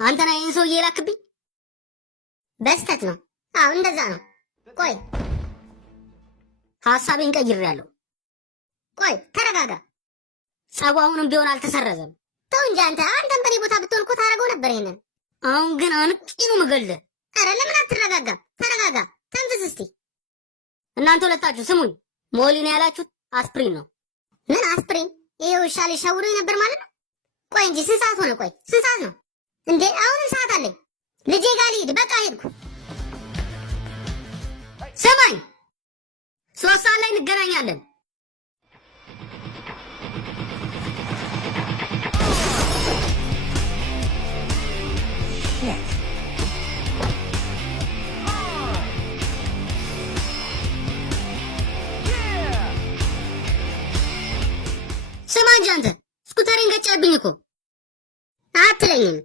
አንተ ነህ ይሄን ሰውዬ የላክብኝ? በስተት ነው። አዎ እንደዛ ነው። ቆይ ሐሳቤን ቀይሬያለሁ። ቆይ ተረጋጋ። ጸቡ አሁንም ቢሆን አልተሰረዘም። ተው እንጂ አንተም በኔ ቦታ ብትሆን እኮ ታደርገው ነበር ይሄንን። አሁን ግን አንቄ ነው የምገልህ። ኧረ ለምን አትረጋጋም? ተረጋጋ፣ ተንፍስ እስቲ። እናንተ ሁለታችሁ ስሙኝ። ሞሊን ያላችሁት አስፕሪን ነው። ምን አስፕሪን? ይሄ ውሻ ሊሸውሩኝ ነበር ማለት ነው? ቆይ እንጂ ስንት ሰዓት ሆነ? ቆይ ስንት ሰዓት ነው እንዴ? አሁንም ሰዓት አለኝ። ልጄ ጋር ልሂድ። በቃ ሄድኩ። ስማኝ፣ 3 ሰዓት ላይ እንገናኛለን። ስማ እንጂ አንተ ስኩተሬን ገጫብኝ እኮ አትለኝም።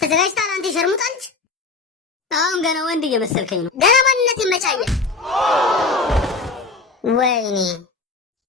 ተዘጋጅታል አንተ ሸርሙጣልች። አሁን ገና ወንድ እየመሰልከኝ ነው። ገና ማንነት ይመቻየ። ወይኔ